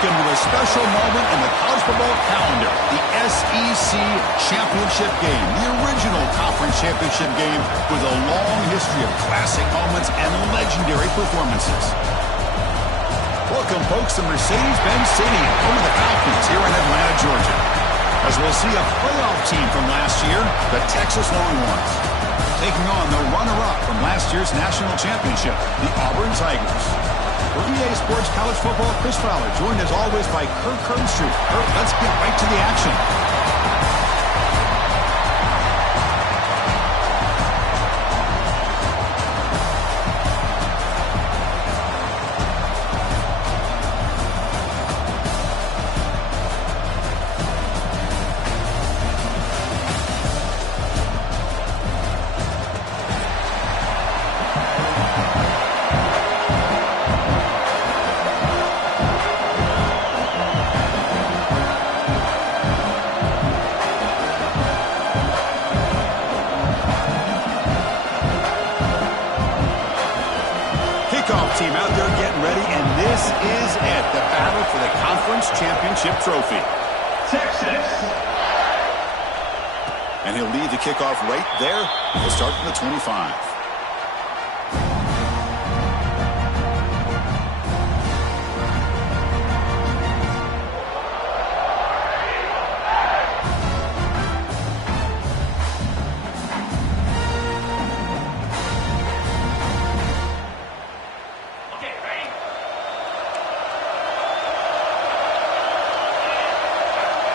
welcome to a special moment in the college football calendar, the SEC Championship Game, the original conference championship game with a long history of classic moments and legendary performances. Welcome, folks, to Mercedes-Benz Stadium, home of the Falcons here in Atlanta, Georgia. As we'll see a playoff team from last year, the Texas Longhorns, taking on the runner-up from last year's national championship, the Auburn Tigers. For EA Sports College Football, Chris Fowler, joined as always by Kirk Herbstreit. Kirk, let's get right to the action. Team out there getting ready, and this is it, the battle for the conference championship trophy. Texas. And he'll lead the kickoff right there. He'll start from the 25.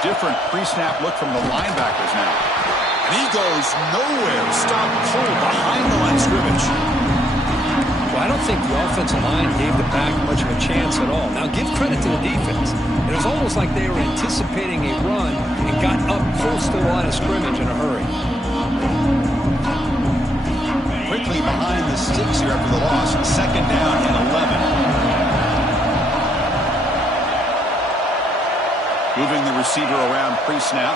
Different pre-snap look from the linebackers now. And he goes nowhere. Stop cold behind the line of scrimmage. Well, I don't think the offensive line gave the back much of a chance at all. Now, give credit to the defense. It was almost like they were anticipating a run and got up close to the line of scrimmage in a hurry. Quickly behind the sticks here after the loss. Second down and 11. Moving the receiver around pre-snap.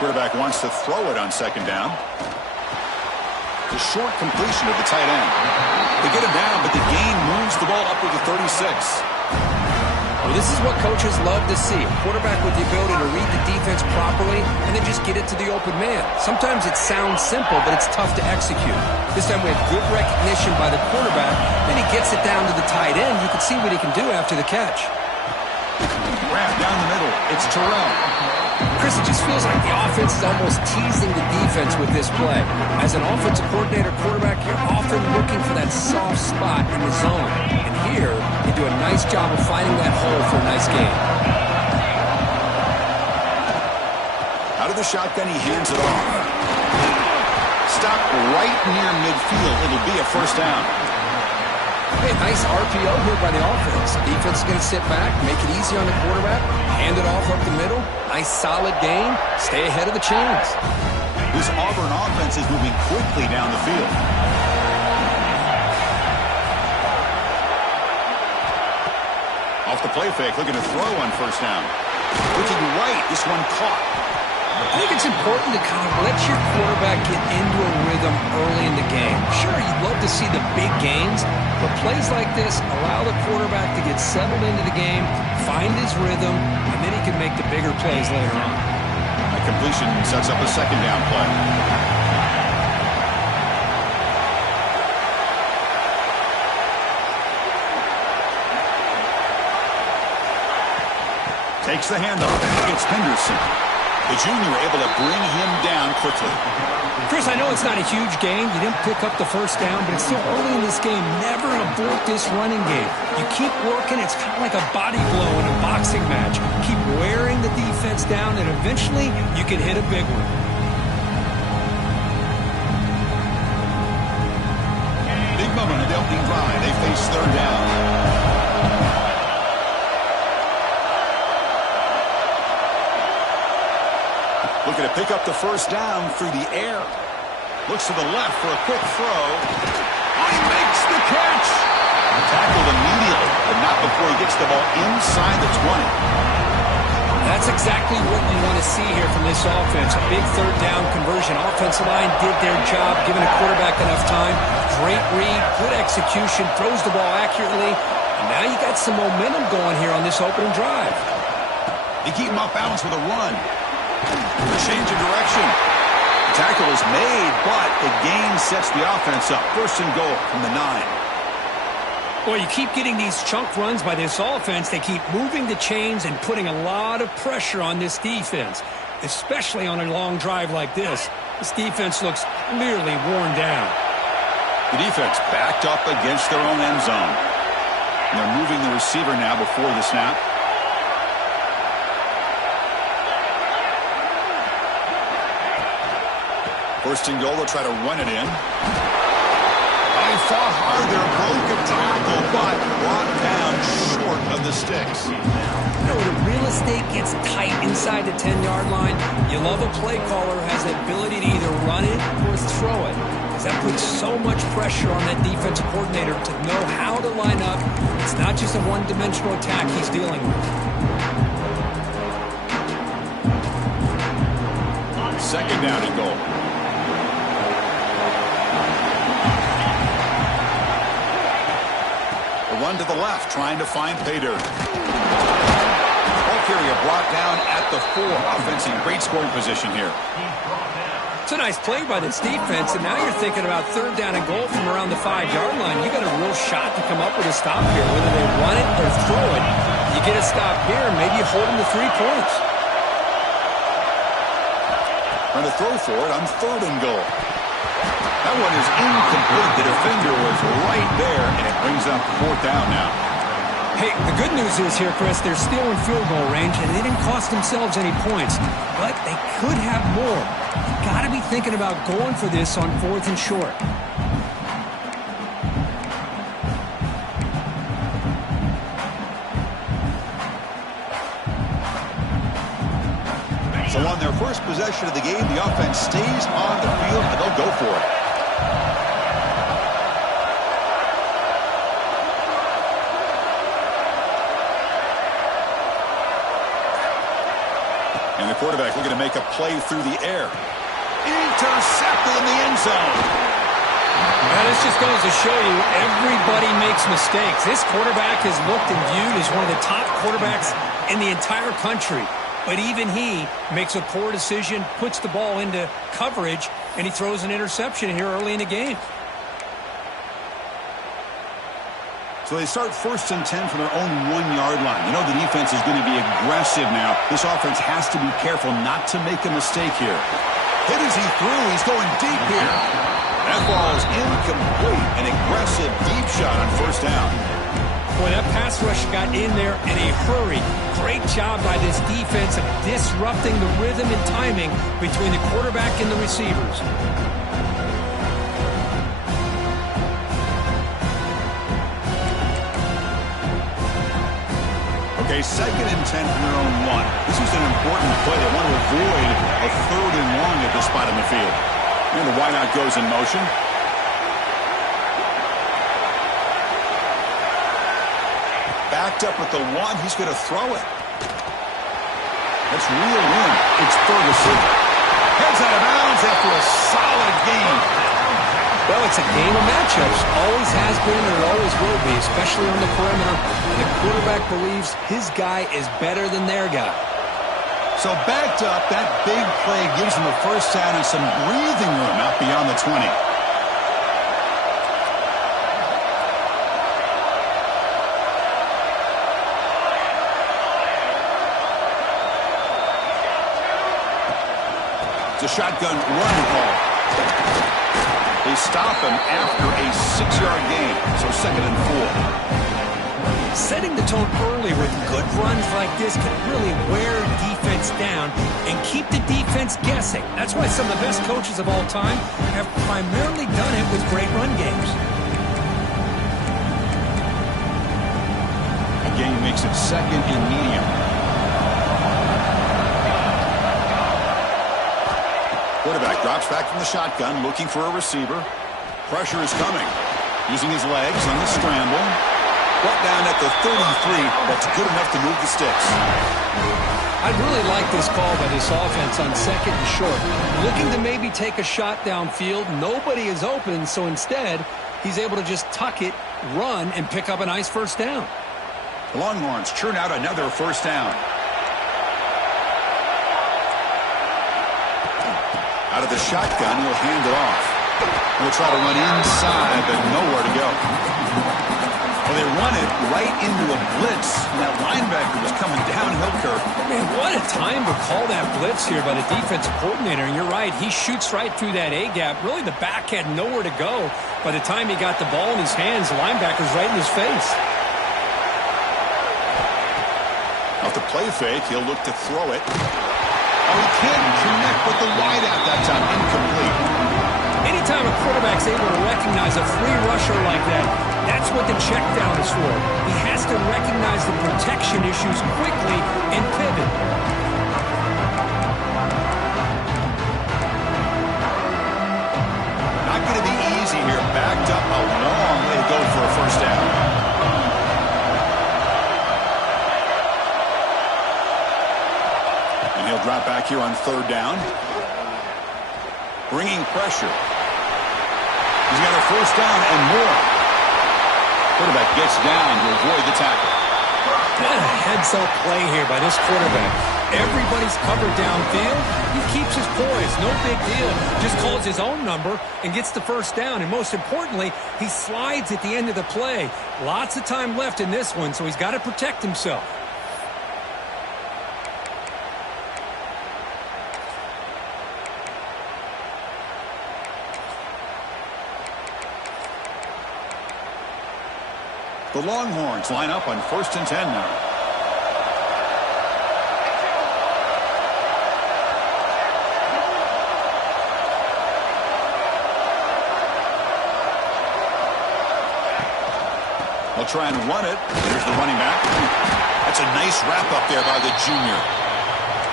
Quarterback wants to throw it on second down. The short completion of the tight end. They get him down, but the gain moves the ball up to the 36. Well, this is what coaches love to see. A quarterback with the ability to read the defense properly and then just get it to the open man. Sometimes it sounds simple, but it's tough to execute. This time we have good recognition by the quarterback. Then he gets it down to the tight end. You can see what he can do after the catch. Grab down the middle. It's Terrell. Chris, it just feels like the offense is almost teasing the defense with this play. As an offensive coordinator, quarterback, you're often looking for that soft spot in the zone. And here, they do a nice job of finding that hole for a nice gain. Out of the shotgun, he hands it off. Stop right near midfield. It'll be a first down. Hey, nice RPO here by the offense. Defense is going to sit back, make it easy on the quarterback, hand it off up the middle. Nice solid gain. Stay ahead of the chains. This Auburn offense is moving quickly down the field. Off the play fake, looking to throw on first down. Looking right, this one caught. I think it's important to kind of let your quarterback get into a rhythm early in the game. Sure, you'd love to see the big gains, but plays like this allow the quarterback to get settled into the game, find his rhythm, and then he can make the bigger plays later on. A completion sets up a second down play. Takes the handoff. It's Henderson. The junior able to bring him down quickly. Chris, I know it's not a huge gain. You didn't pick up the first down, but it's still early in this game. Never abort this running game. You keep working. It's kind of like a body blow in a boxing match. Keep wearing the defense down, and eventually you can hit a big one. Big moment in the opening drive. They face third down. Looking to pick up the first down through the air. Looks to the left for a quick throw. Oh, he makes the catch. Tackled immediately, but not before he gets the ball inside the 20. That's exactly what you want to see here from this offense. A big third down conversion. Offensive line did their job, giving a quarterback enough time. Great read, good execution, throws the ball accurately. And now you got some momentum going here on this opening drive. They keep him off balance with a run. Change of direction. The tackle is made, but the gain sets the offense up. First and goal from the 9. Well, you keep getting these chunk runs by this offense. They keep moving the chains and putting a lot of pressure on this defense, especially on a long drive like this. This defense looks clearly worn down. The defense backed up against their own end zone. And they're moving the receiver now before the snap. First and goal, they'll try to run it in. They fought hard there, broke a tackle, but brought down short of the sticks. You know, when the real estate gets tight inside the 10-yard line, you love a play caller who has the ability to either run it or throw it, because that puts so much pressure on that defensive coordinator to know how to line up. It's not just a one-dimensional attack he's dealing with. Second down and goal. Run to the left, trying to find pay dirt. Ball carrier brought down at the 4. Offense in great scoring position here. It's a nice play by this defense, and now you're thinking about third down and goal from around the 5-yard line. You got a real shot to come up with a stop here, whether they run it or throw it. You get a stop here, and maybe you hold them to 3 points. Trying to throw for it on third and goal. That one is incomplete. The defender was right there, and it brings up 4th down now. Hey, the good news is here, Chris, they're still in field goal range, and they didn't cost themselves any points, but they could have more. You've got to be thinking about going for this on 4th and short. So on their first possession of the game, the offense stays on the field, and they'll go for it. And the quarterback looking to make a play through the air. Intercepted in the end zone. Now, this just goes to show you everybody makes mistakes. This quarterback is looked and viewed as one of the top quarterbacks in the entire country. But even he makes a poor decision, puts the ball into coverage, and he throws an interception here early in the game. So they start 1st and 10 from their own 1-yard line. You know the defense is going to be aggressive now. This offense has to be careful not to make a mistake here. Hit as he threw. He's going deep here. That ball is incomplete. An aggressive deep shot on 1st down. Boy, that pass rush got in there in a hurry. Great job by this defense of disrupting the rhythm and timing between the quarterback and the receivers. Okay, 2nd and 10 from their own 1. This is an important play. They want to avoid a 3rd and long at this spot in the field. And the wideout goes in motion. Backed up with the 1. He's going to throw it. Let's reel in. It's Ferguson. Heads out of bounds after a solid game. Well, it's a game of matchups. Always has been and always will be, especially on the perimeter. And the quarterback believes his guy is better than their guy. So backed up, that big play gives them a 1st down and some breathing room out beyond the 20. It's a shotgun run call. They stop him after a 6-yard gain, so 2nd and 4. Setting the tone early with good runs like this can really wear defense down and keep the defense guessing. That's why some of the best coaches of all time have primarily done it with great run games. The game makes it 2nd and medium. Quarterback drops back from the shotgun, looking for a receiver. Pressure is coming. Using his legs on the scramble. Brought down at the 33. That's good enough to move the sticks. I really like this call by this offense on 2nd and short. Looking to maybe take a shot downfield. Nobody is open, so instead, he's able to just tuck it, run, and pick up a nice first down. The Longhorns churn out another first down. Out of the shotgun, he'll hand it off. He'll try to run inside, but nowhere to go. Well, they run it right into a blitz, and that linebacker was coming downhill, Kirk. Man, what a time to call that blitz here by the defensive coordinator. And you're right, he shoots right through that A-gap. Really, the back had nowhere to go. By the time he got the ball in his hands, the linebacker's right in his face. Off the play fake, he'll look to throw it. Oh, he can't connect with the wideout that time. Incomplete. Anytime a quarterback's able to recognize a free rusher like that, that's what the check down is for. He has to recognize the protection issues quickly and pivot. Not going to be easy here. Backed up a long way to go for a first down. And he'll drop back here on third down. Bringing pressure. He's got a first down and more. Quarterback gets down to avoid the tackle. What a heads-up play here by this quarterback. Everybody's covered downfield. He keeps his poise. No big deal. Just calls his own number and gets the first down. And most importantly, he slides at the end of the play. Lots of time left in this one, so he's got to protect himself. The Longhorns line up on 1st and 10 now. They'll try and run it. Here's the running back. That's a nice wrap up there by the junior.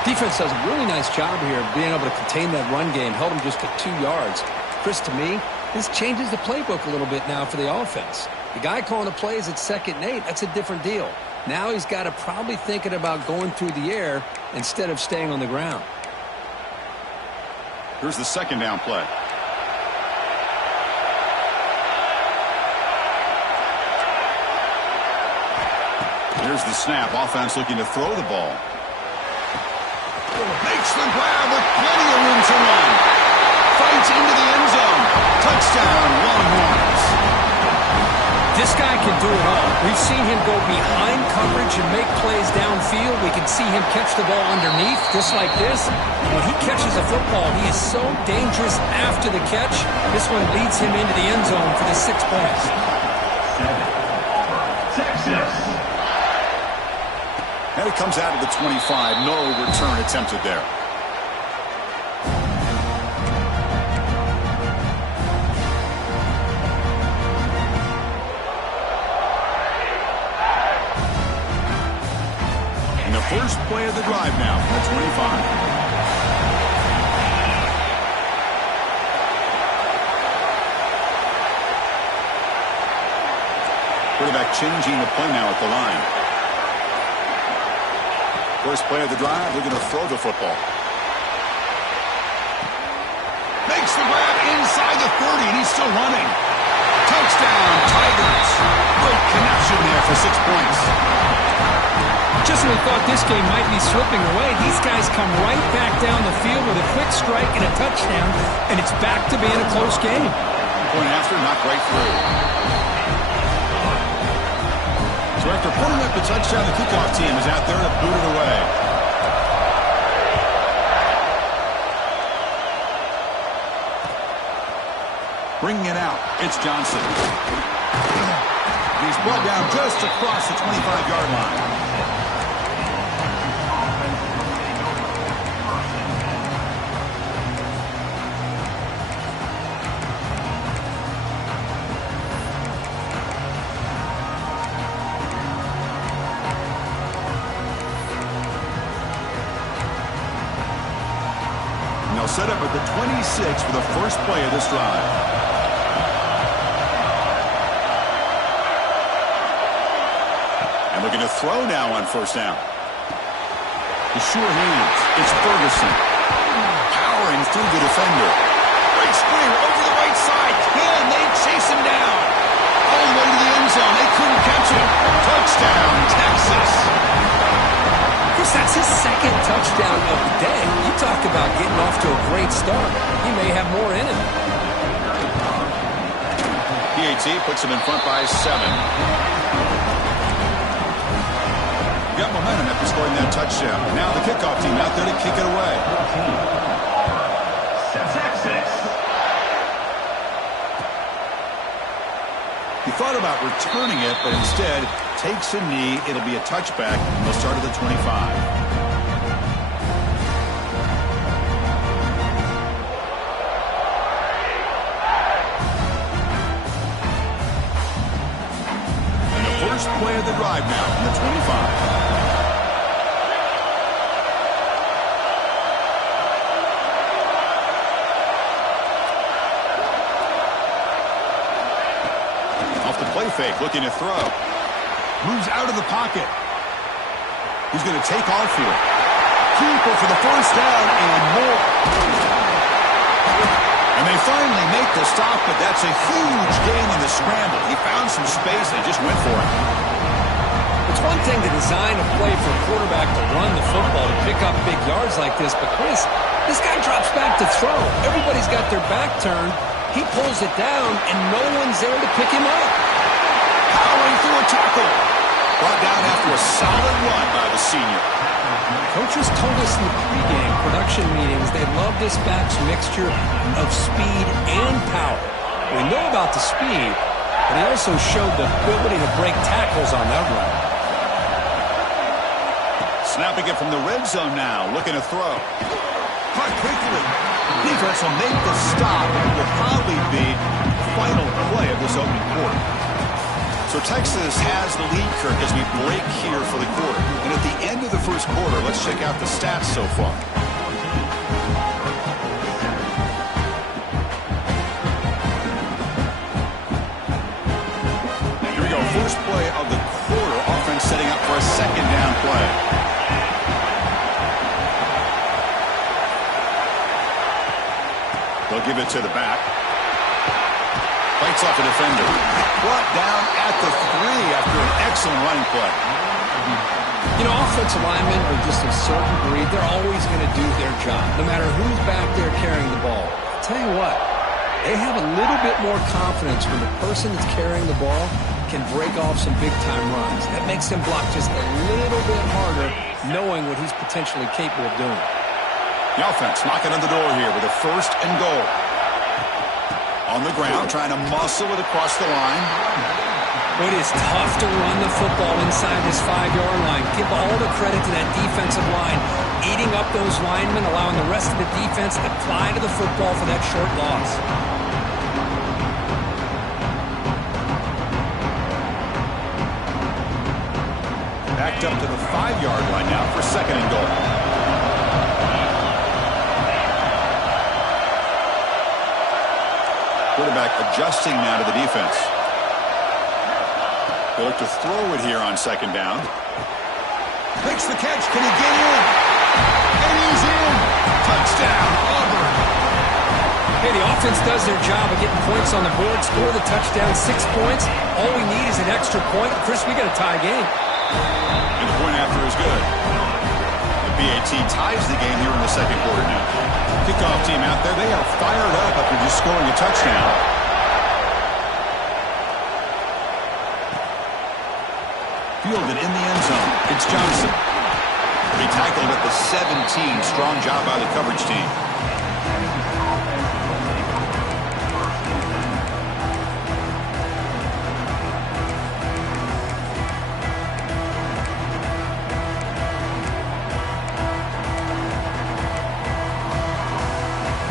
Defense does a really nice job here of being able to contain that run game. Held him just to 2 yards. Chris, to me, this changes the playbook a little bit now for the offense. The guy calling the plays at 2nd and 8, that's a different deal. Now he's got to probably thinking about going through the air instead of staying on the ground. Here's the 2nd down play. Here's the snap. Offense looking to throw the ball. Makes the grab with plenty of room to run. Fights into the end zone. Touchdown, Longhorns. This guy can do it all. We've seen him go behind coverage and make plays downfield. We can see him catch the ball underneath, just like this. When he catches a football, he is so dangerous after the catch. This one leads him into the end zone for the 6 points. Texas. And it comes out of the 25. No return attempted there. First play of the drive now from the 25. Quarterback changing the play now at the line. First play of the drive, they're going to throw the football. Makes the grab inside the 30, and he's still running. Touchdown, Tigers. Great connection there for 6 points. Just when we thought this game might be slipping away, these guys come right back down the field with a quick strike and a touchdown, and it's back to being a close game. Point after, knocked right through. So after putting up the touchdown, the kickoff team is out there to boot it away. Bringing it out, it's Johnson. He's brought down just across the 25-yard line. Set up at the 26 for the first play of this drive. And looking to throw now on first down. The sure hands. It's Ferguson. Powering through the defender. Great screen over the right side. Can they chase him down? Texas. Chris, that's his second touchdown of the day. You talk about getting off to a great start. He may have more in him. PAT puts him in front by 7. Got momentum after scoring that touchdown. Now the kickoff team out there to kick it away. Texas. He thought about returning it, but instead takes a knee. It'll be a touchback. They'll start at the 25. First play of the drive now from the 25. Off the play fake, looking to throw. Moves out of the pocket. He's going to take off here. Keeper for the first down and more. And they finally make the stop, but that's a huge gain on the scramble. He found some space and just went for it. It's one thing to design a play for a quarterback to run the football, to pick up big yards like this, but Chris, this guy drops back to throw. Everybody's got their back turned. He pulls it down, and no one's there to pick him up. Powering through a tackle. Brought down after a solid run by the senior. Coaches told us in the pregame production meetings they love this back's mixture of speed and power. We know about the speed, but he also showed the ability to break tackles on that run. Snapping it from the red zone now, looking to throw. Caught quickly. Defense will make the stop, and it will probably be the final play of this opening quarter. So Texas has the lead, Kirk, as we break here for the quarter. And at the end of the first quarter, let's check out the stats so far. Here we go, first play of the quarter. Offense setting up for a second down play. They'll give it to the back. Fights off a defender. Brought down at the 3 after an excellent running play. You know, offensive linemen are just a certain breed. They're always going to do their job, no matter who's back there carrying the ball. I'll tell you what, they have a little bit more confidence when the person that's carrying the ball can break off some big-time runs. That makes them block just a little bit harder, knowing what he's potentially capable of doing. The offense knocking on the door here with a 1st and goal. On the ground, trying to muscle it across the line. It is tough to run the football inside this 5-yard line. Give all the credit to that defensive line, eating up those linemen, allowing the rest of the defense to fly to the football for that short loss. Backed up to the 5-yard line now for 2nd and goal. Quarterback adjusting now to the defense. They look to throw it here on 2nd down. Makes the catch. Can he get in? And he's in. Touchdown, Auburn. Hey, the offense does their job of getting points on the board, score the touchdown, 6 points. All we need is an extra point. Chris, we got a tie game. And the point after is good. The BAT ties the game here in the 2nd quarter now. Kickoff team out there, they are fired up after just scoring a touchdown. Fielded in the end zone. It's Johnson. He tackled at the 17. Strong job by the coverage team.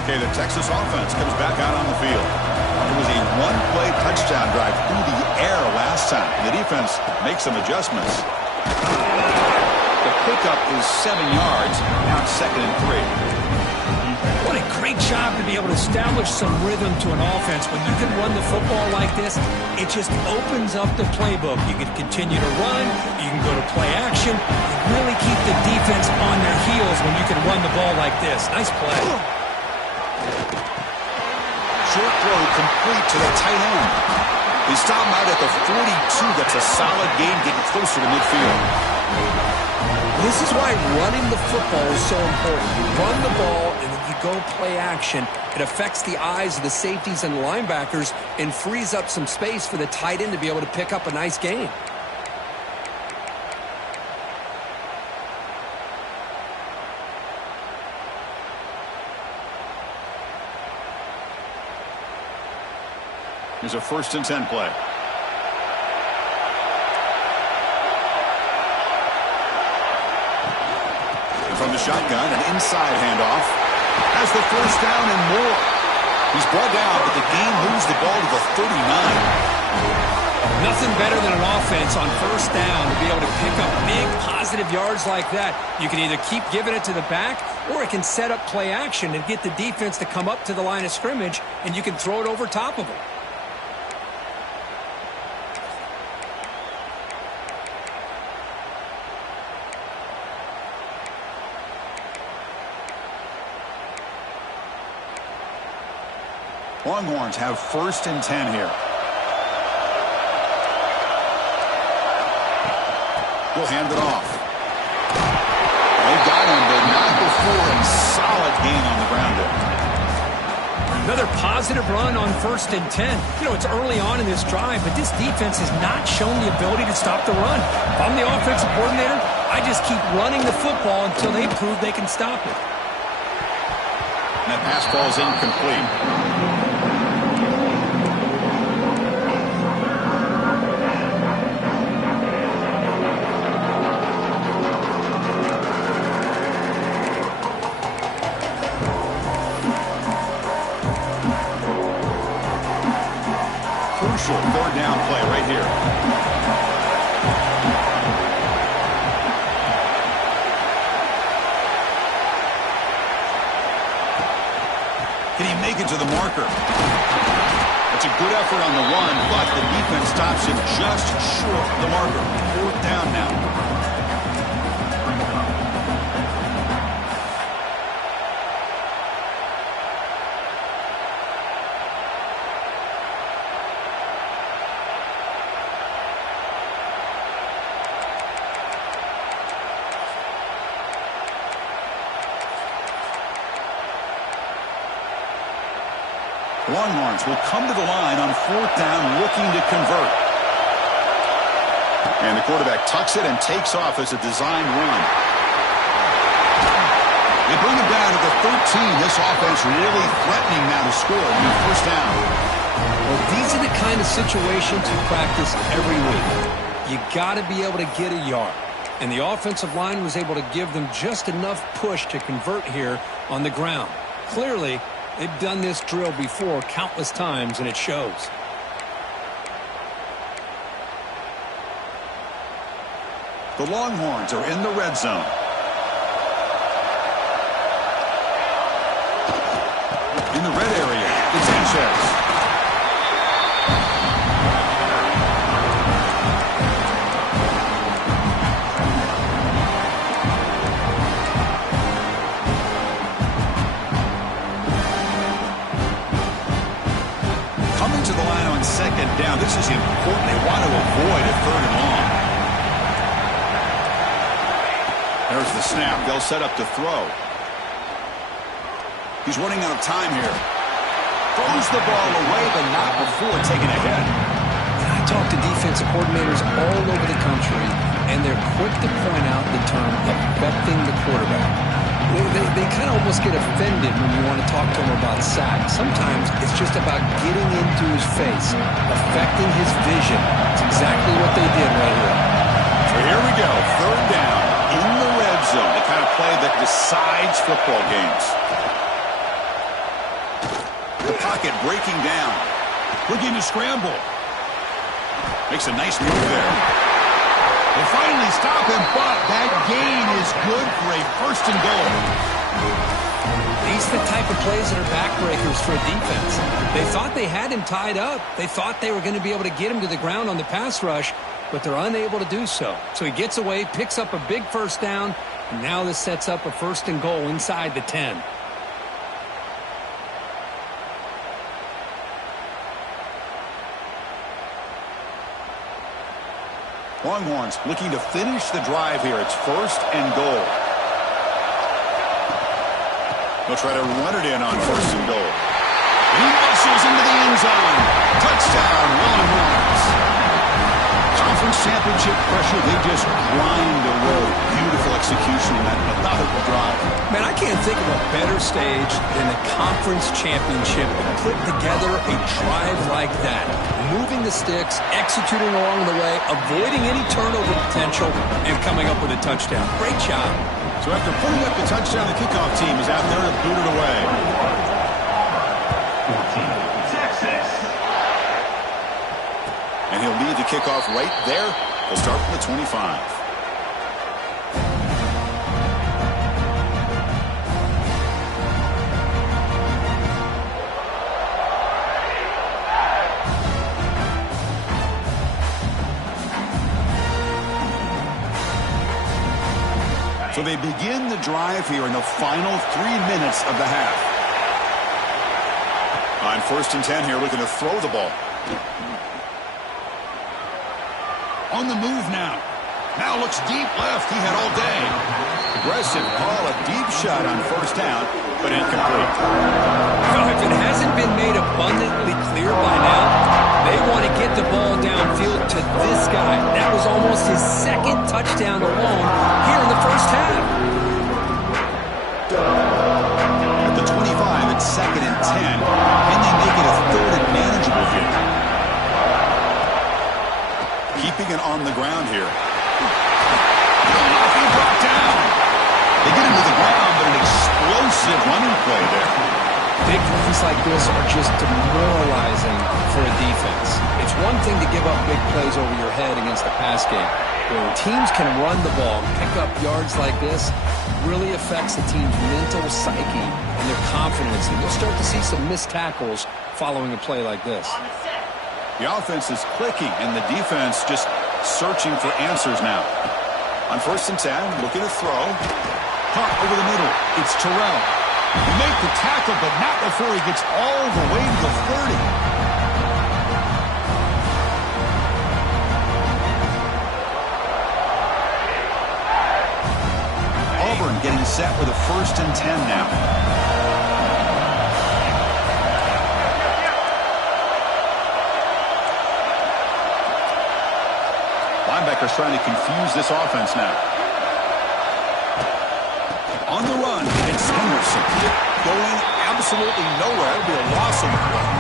Okay, the Texas offense comes back out on the field. It was a one-play touchdown drive through the air last time. The defense makes some adjustments. The pickup is 7 yards. Now it's 2nd and 3. What a great job to be able to establish some rhythm to an offense. When you can run the football like this, it just opens up the playbook. You can continue to run. You can go to play action. You really keep the defense on their heels when you can run the ball like this. Nice play. Short throw complete to the tight end. They stop him out at the 42. That's a solid gain, getting closer to midfield. This is why running the football is so important. You run the ball, and then you go play action. It affects the eyes of the safeties and linebackers and frees up some space for the tight end to be able to pick up a nice gain. Here's a 1st and 10 play. And from the shotgun, an inside handoff. Has the 1st down and more. He's brought down, but the game moves the ball to the 39. Nothing better than an offense on 1st down to be able to pick up big positive yards like that. You can either keep giving it to the back, or it can set up play action and get the defense to come up to the line of scrimmage, and you can throw it over top of them. Longhorns have 1st and 10 here. He'll hand it off. They got him, but not before. A solid gain on the ground there. Another positive run on 1st and 10. You know, it's early on in this drive, but this defense has not shown the ability to stop the run. If I'm the offensive coordinator, I just keep running the football until they prove they can stop it. And that pass ball is incomplete. Crucial 3rd down play right here. Can he make it to the marker? That's a good effort on the run, but the defense stops him just short of the marker. 4th down now. Longhorns will come to the line on 4th down, looking to convert. And the quarterback tucks it and takes off as a designed run. They bring him down to the 13. This offense really threatening now to score on the 1st down. Well, these are the kind of situations you practice every week. You got to be able to get a yard. And the offensive line was able to give them just enough push to convert here on the ground. Clearly, they've done this drill before countless times, and it shows. The Longhorns are in the red zone. In the red area, it's Sanchez. To the line on 2nd down. This is important. They want to avoid a 3rd and long. There's the snap. They'll set up to throw. He's running out of time here. Throws the ball away, but not before taking a hit. I talk to defensive coordinators all over the country, and they're quick to point out the term affecting the quarterback. They kind of almost get offended when you want to talk to them about sacks. Sometimes it's just about getting into his face, affecting his vision. It's exactly what they did right here. So here we go, 3rd down in the red zone, the kind of play that decides football games. The pocket breaking down, looking to scramble. Makes a nice move there. They finally stop him, but that gain is good for a 1st and goal. These are the type of plays that are backbreakers for a defense. They thought they had him tied up. They thought they were going to be able to get him to the ground on the pass rush, but they're unable to do so. So he gets away, picks up a big 1st down, and now this sets up a 1st and goal inside the 10. Longhorns looking to finish the drive here. It's 1st and goal. They'll try to run it in on 1st and goal. He muscles into the end zone. Touchdown, Longhorns. Conference championship pressure, they just grind away. Beautiful execution in that methodical drive. Man, I can't think of a better stage than the conference championship to put together a drive like that. Moving the sticks, executing along the way, avoiding any turnover potential, and coming up with a touchdown. Great job. So after putting up the touchdown, the kickoff team is out there to boot it away. Texas. And he'll lead the kickoff right there. He'll start from the 25. So they begin the drive here in the final 3 minutes of the half. On 1st and 10 here, looking to throw the ball. On the move now. Now looks deep left. He had all day. Aggressive call, a deep shot on 1st down, but incomplete. Now, if it hasn't been made abundantly clear by now, they want to get the ball downfield to this guy. That was almost his 2nd touchdown alone here in the 1st half. At the 25, it's 2nd and 10. Can they make it a 3rd and manageable here? Keeping it on the ground here. Will not be brought down. They get him to the ground, but an explosive running play there. Big plays like this are just demoralizing for a defense. It's one thing to give up big plays over your head against the pass game. When teams can run the ball and pick up yards like this, really affects the team's mental psyche and their confidence. And you'll start to see some missed tackles following a play like this. The offense is clicking, and the defense just searching for answers now. On 1st and 10, looking to throw. Hunt over the middle. It's Terrell. He made the tackle, but not before he gets all the way to the 30. Auburn getting set with a 1st and 10 now. Linebackers trying to confuse this offense now. On the run, it's Henderson. Going absolutely nowhere. It'll be a loss of the play.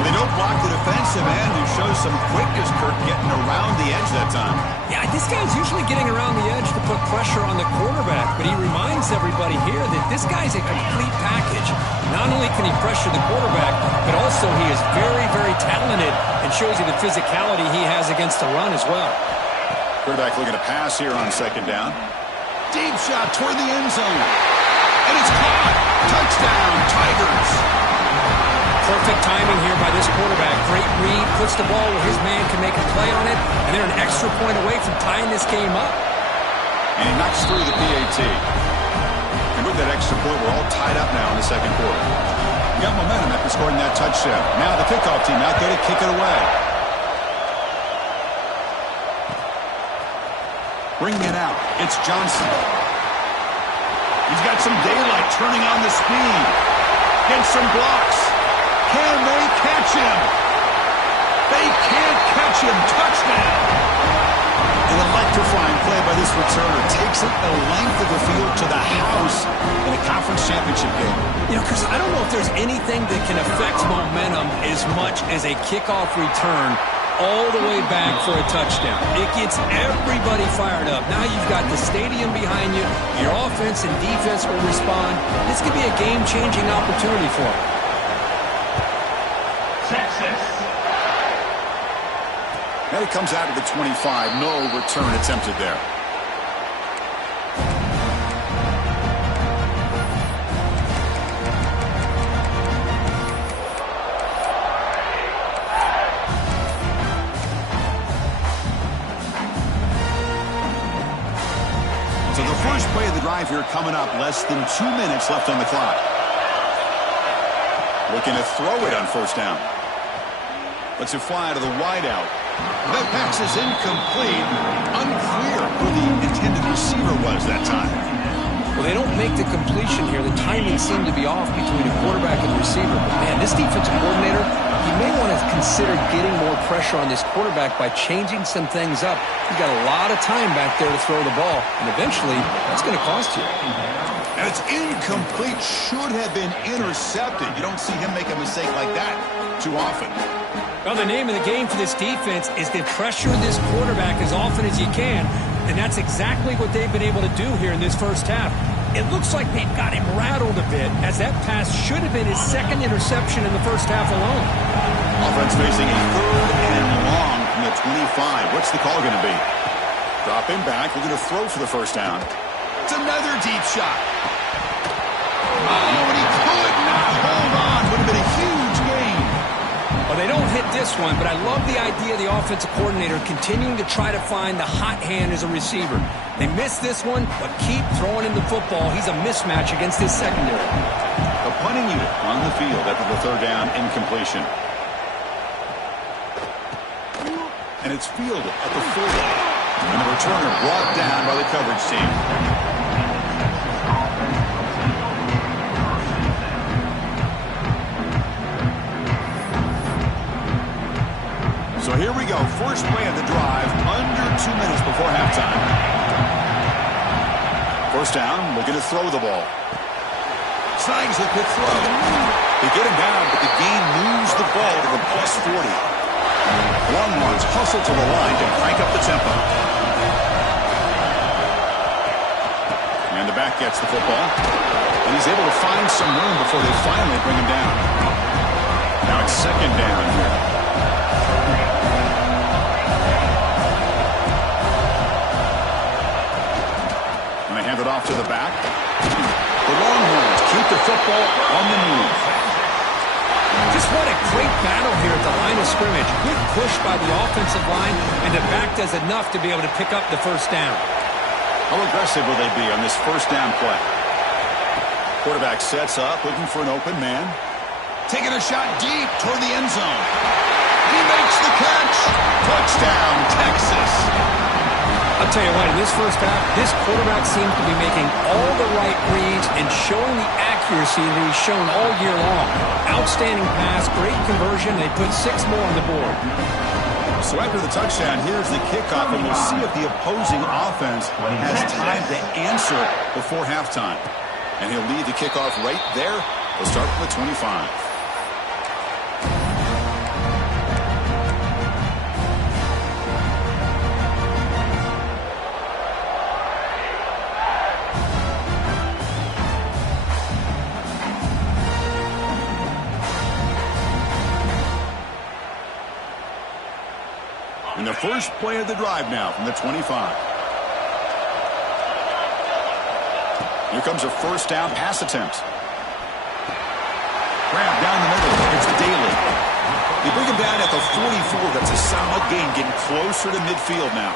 They don't block the defensive end, who shows some quickness, Kirk, getting around the edge that time. Yeah, this guy's usually getting around the edge to put pressure on the quarterback, but he reminds everybody here that this guy's a complete package. Not only can he pressure the quarterback, but also he is very, very talented and shows you the physicality he has against the run as well. Quarterback looking to pass here on 2nd down. Deep shot toward the end zone. And it's caught. Touchdown, Tigers. Perfect timing here by this quarterback. Great read, puts the ball where his man can make a play on it, and they're an extra point away from tying this game up. And he knocks through the PAT. And with that extra point, we're all tied up now in the 2nd quarter. We got momentum after scoring that touchdown. Now the kickoff team out there to kick it away. Bringing it out, it's Johnson. He's got some daylight, turning on the speed. Gets some blocks. Can they catch him? They can't catch him. Touchdown. An electrifying play by this returner. Takes it the length of the field to the house in a conference championship game. You know, Chris, I don't know if there's anything that can affect momentum as much as a kickoff return all the way back for a touchdown. It gets everybody fired up. Now you've got the stadium behind you. Your offense and defense will respond. This could be a game-changing opportunity for them. Texas. Now he comes out of the 25. No return attempted there. So the first play of the drive here coming up. Less than 2 minutes left on the clock. Looking to throw it on 1st down. Lets it fly to the wideout. That pass is incomplete. Unclear who the intended receiver was that time. Well, they don't make the completion here. The timing seemed to be off between the quarterback and the receiver. But, man, this defensive coordinator, he may want to consider getting more pressure on this quarterback by changing some things up. He's got a lot of time back there to throw the ball, and eventually that's going to cost you. And it's incomplete. Should have been intercepted. You don't see him make a mistake like that too often. Well, the name of the game for this defense is to pressure this quarterback as often as you can, and that's exactly what they've been able to do here in this first half. It looks like they've got him rattled a bit, as that pass should have been his second interception in the first half alone. Offense facing a 3rd and long from the 25. What's the call going to be? Drop him back. We're going to throw for the first down. It's another deep shot. Oh, and he could not hold on. Would have been a huge gain. Well, they don't hit this one, but I love the idea of the offensive coordinator continuing to try to find the hot hand as a receiver. They missed this one, but keep throwing him the football. He's a mismatch against his secondary. The punting unit on the field after the 3rd down incompletion. And it's fielded at the 40. And the returner brought down by the coverage team. So here we go. First play of the drive, under 2 minutes before halftime. First down, looking to throw the ball. Signs a good throw. They get him down, but the gain moves the ball to the +40. Longhorns hustle to the line to crank up the tempo. And the back gets the football. And he's able to find some room before they finally bring him down. Now it's 2nd down here. Hand it off to the back. The Longhorns keep the football on the move. Just what a great battle here at the line of scrimmage. Good push by the offensive line, and the back does enough to be able to pick up the first down. How aggressive will they be on this first down play? Quarterback sets up, looking for an open man. Taking a shot deep toward the end zone. He makes the catch. Touchdown, Texas. I'll tell you what, in this first half, this quarterback seems to be making all the right reads and showing the accuracy that he's shown all year long. Outstanding pass, great conversion. They put 6 more on the board. So after the touchdown, here's the kickoff, and we'll see if the opposing offense has time to answer before halftime. And he'll lead the kickoff right there. We'll start from the 25. In the first play of the drive now from the 25. Here comes a first down pass attempt. Grab down the middle. It's Daly. They bring him down at the 44. That's a solid gain, getting closer to midfield now.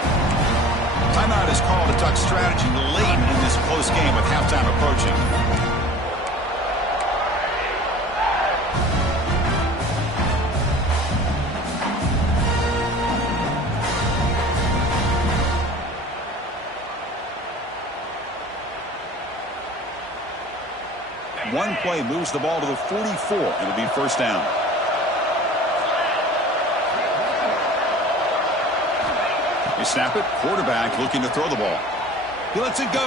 Timeout is called to talk strategy late in this close game with halftime approaching. One play moves the ball to the 44. It'll be first down. They snap it. Quarterback looking to throw the ball. He lets it go.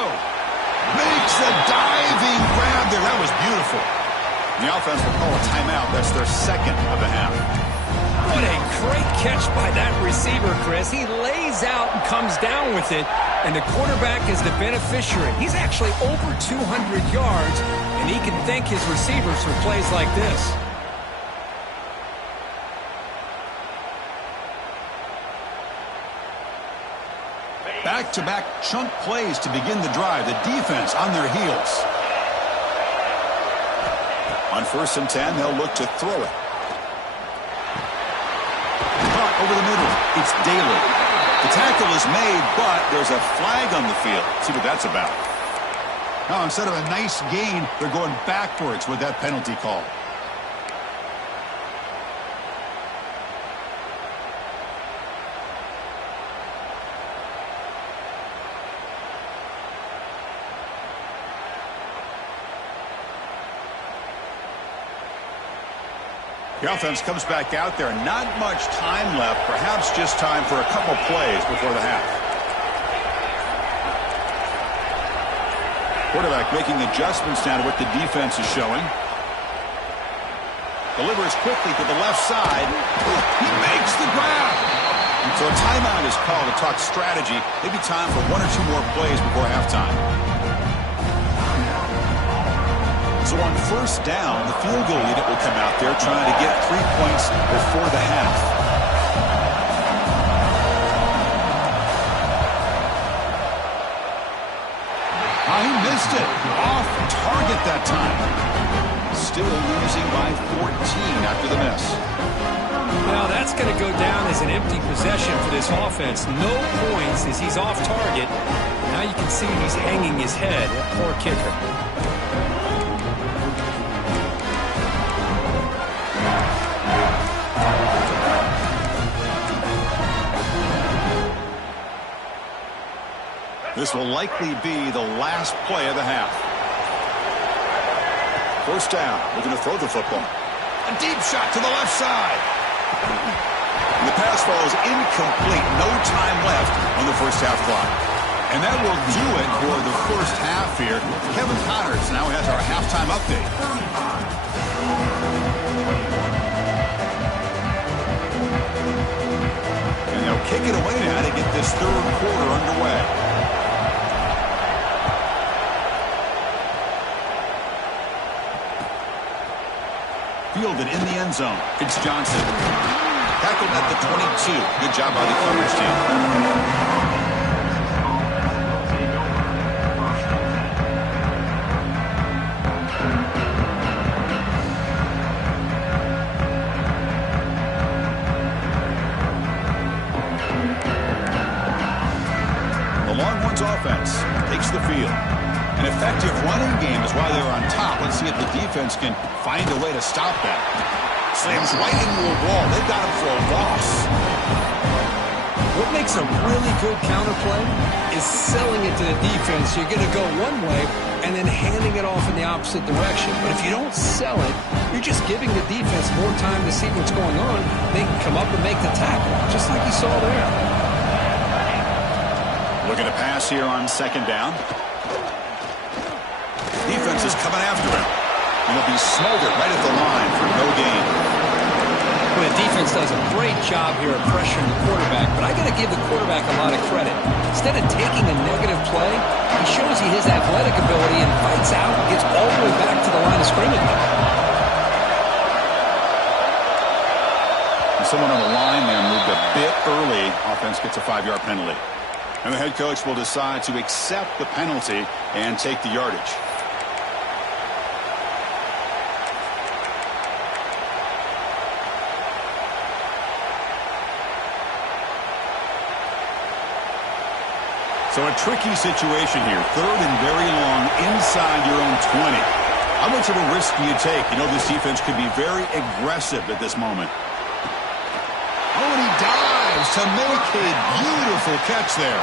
Makes a diving grab there. That was beautiful. The offense will call a timeout. That's their second of the half. What a great catch by that receiver, Chris. He lays out and comes down with it, and the quarterback is the beneficiary. He's actually over 200 yards, and he can thank his receivers for plays like this. Back-to-back chunk plays to begin the drive. The defense on their heels. On 1st and 10, they'll look to throw it. Caught over the middle. It's Daly. The tackle is made, but there's a flag on the field. See what that's about. Now, instead of a nice gain, they're going backwards with that penalty call. The offense comes back out there. Not much time left. Perhaps just time for a couple plays before the half. Quarterback making adjustments down to what the defense is showing. Delivers quickly to the left side. He makes the grab. And so a timeout is called to talk strategy. Maybe time for one or two more plays before halftime. So on first down, the field goal unit will come out there trying to get 3 points before the half. He missed it. Off target that time. Still losing by 14 after the miss. Now that's going to go down as an empty possession for this offense. No points as he's off target. Now you can see he's hanging his head. Poor kicker. This will likely be the last play of the half. First down. We're going to throw the football. A deep shot to the left side. The pass falls incomplete. No time left on the first half clock. And that will do it for the first half here. Kevin Connors now has our halftime update. And they'll kick it away now to get this third quarter underway. Fielded in the end zone. It's Johnson. Tackled at the 22. Good job by the coverage team. The Longhorns offense takes the field. An effective running game is why they're on top. Let's see if the defense can find a way to stop that. Slams right into a wall. They've got him for a loss. What makes a really good counterplay is selling it to the defense. You're going to go one way and then handing it off in the opposite direction. But if you don't sell it, you're just giving the defense more time to see what's going on. They can come up and make the tackle, just like you saw there. Looking to pass here on second down. Defense is coming after him. And he'll be smothered right at the line for no gain. Well, the defense does a great job here of pressuring the quarterback, but I got to give the quarterback a lot of credit. Instead of taking a negative play, he shows you his athletic ability and fights out and gets all the way back to the line of scrimmage. And someone on the line there moved a bit early. Offense gets a 5-yard penalty. And the head coach will decide to accept the penalty and take the yardage. So a tricky situation here. Third and very long inside your own 20. How much of a risk do you take? You know this defense could be very aggressive at this moment. Oh, and he dives to make a beautiful catch there.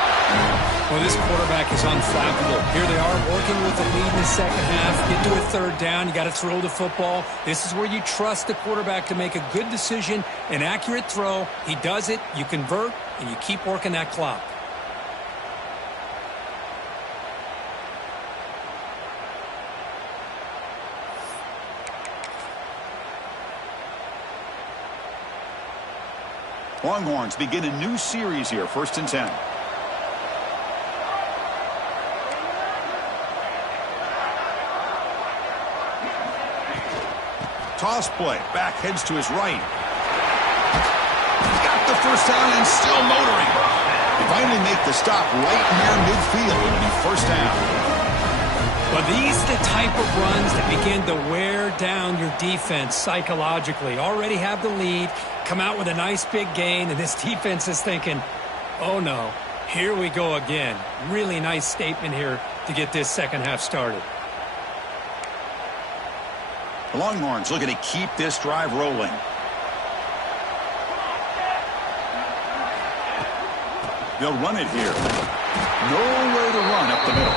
Well, this quarterback is unflappable. Here they are working with the lead in the second half. Get to a third down. You got to throw the football. This is where you trust the quarterback to make a good decision, an accurate throw. He does it. You convert, and you keep working that clock. Longhorns begin a new series here, 1st and 10. Toss play. Back heads to his right. Got the first down and still motoring. They finally make the stop right near midfield. It'll be first down. But these are the type of runs that begin to wear down your defense psychologically. Already have the lead, come out with a nice big gain, and this defense is thinking, oh no, here we go again. Really nice statement here to get this second half started. The Longhorns looking to keep this drive rolling. They'll run it here. Nowhere to run up the middle.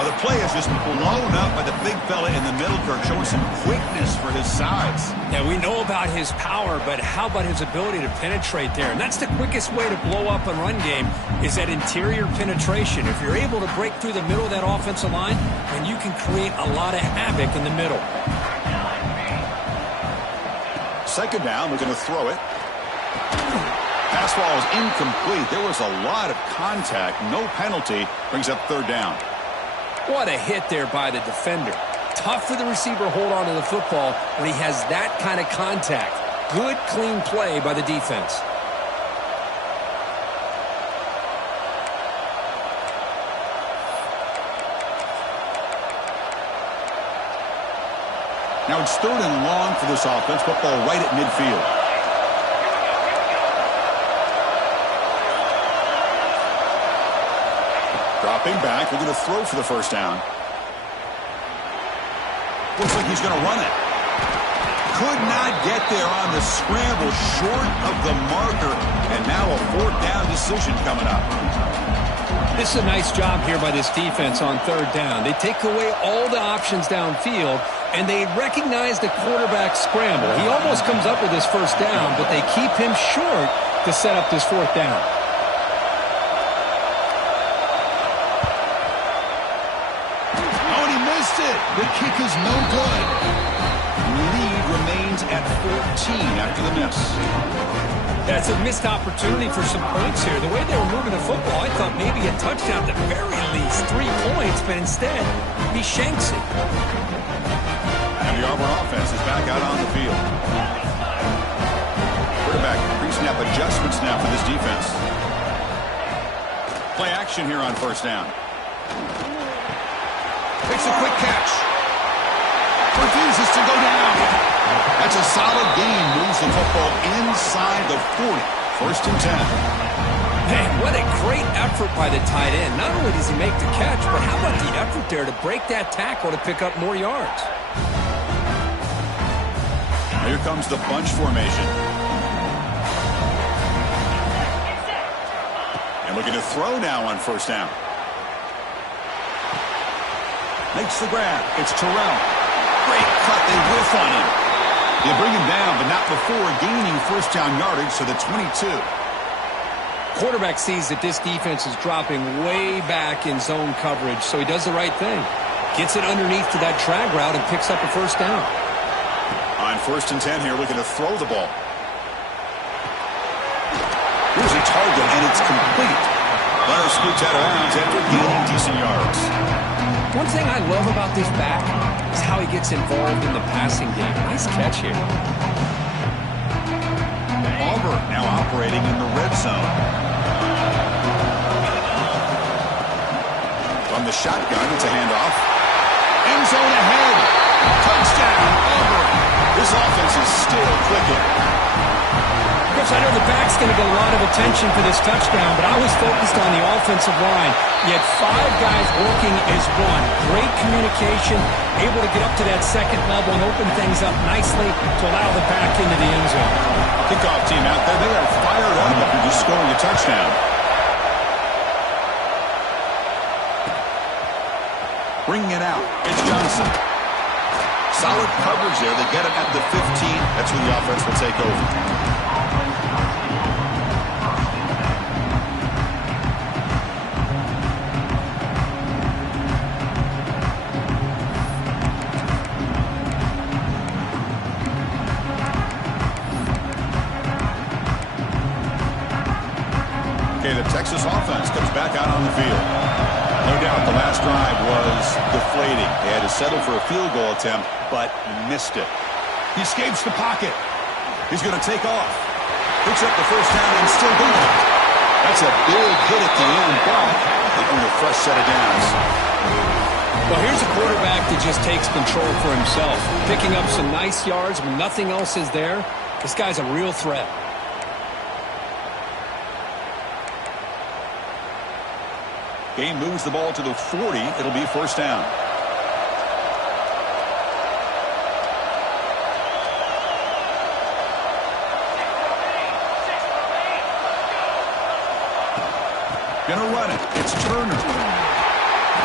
Well, the play is just blown up by the big fella in the middle, Kirk, showing some quickness for his size. Yeah, we know about his power, but how about his ability to penetrate there? And that's the quickest way to blow up a run game is that interior penetration. If you're able to break through the middle of that offensive line, then you can create a lot of havoc in the middle. Second down, we're going to throw it. Pass ball is incomplete. There was a lot of contact. No penalty. Brings up third down. What a hit there by the defender. Tough for the receiver to hold on to the football when he has that kind of contact. Good, clean play by the defense. Now it's third and long for this offense. Football right at midfield. Dropping back, we're going to throw for the first down. Looks like he's going to run it. Could not get there on the scramble, short of the marker, and now a fourth down decision coming up. This is a nice job here by this defense on third down. They take away all the options downfield, and they recognize the quarterback scramble. He almost comes up with his first down, but they keep him short to set up this fourth down. The kick is no good. Lead remains at 14 after the miss. That's a missed opportunity for some points here. The way they were moving the football, I thought maybe a touchdown at the very least, 3 points, but instead, he shanks it. And the Auburn offense is back out on the field. Quarterback pre-snap adjustment snap for this defense. Play action here on first down. Makes a quick catch. Refuses to go down. That's a solid gain. Moves the football inside the 40. First and 10. Man, what a great effort by the tight end. Not only does he make the catch, but how about the effort there to break that tackle to pick up more yards? Here comes the bunch formation. And looking to throw now on first down. Makes the grab. It's Terrell. Great cut. They whiff on him. They bring him down, but not before gaining first down yardage to the 22. Quarterback sees that this defense is dropping way back in zone coverage, so he does the right thing. Gets it underneath to that drag route and picks up a first down. On first and 10 here, looking to throw the ball. Here's a target, and it's complete. Runner scoots out of bounds after gaining decent yards. One thing I love about this back is how he gets involved in the passing game. Nice catch here. Auburn now operating in the red zone. From the shotgun, it's a handoff. End zone ahead. Touchdown, Auburn. This offense is still clicking. Chris, I know the back's going to get a lot of attention for this touchdown, but I was focused on the offensive line. You had 5 guys working as one. Great communication, able to get up to that second level and open things up nicely to allow the back into the end zone. Kickoff team out there, they are fired up after just scoring a touchdown. Bringing it out, it's Johnson. Solid coverage there. They get him at the 15. That's where the offense will take over. The Texas offense comes back out on the field. No doubt the last drive was deflating. They had to settle for a field goal attempt, but missed it. He escapes the pocket. He's going to take off. Picks up the first down and still going. That's a big hit at the end, but they earn a fresh set of downs. Well, here's a quarterback that just takes control for himself. Picking up some nice yards when nothing else is there. This guy's a real threat. Game moves the ball to the 40. It'll be first down. Gonna run it. It's Turner.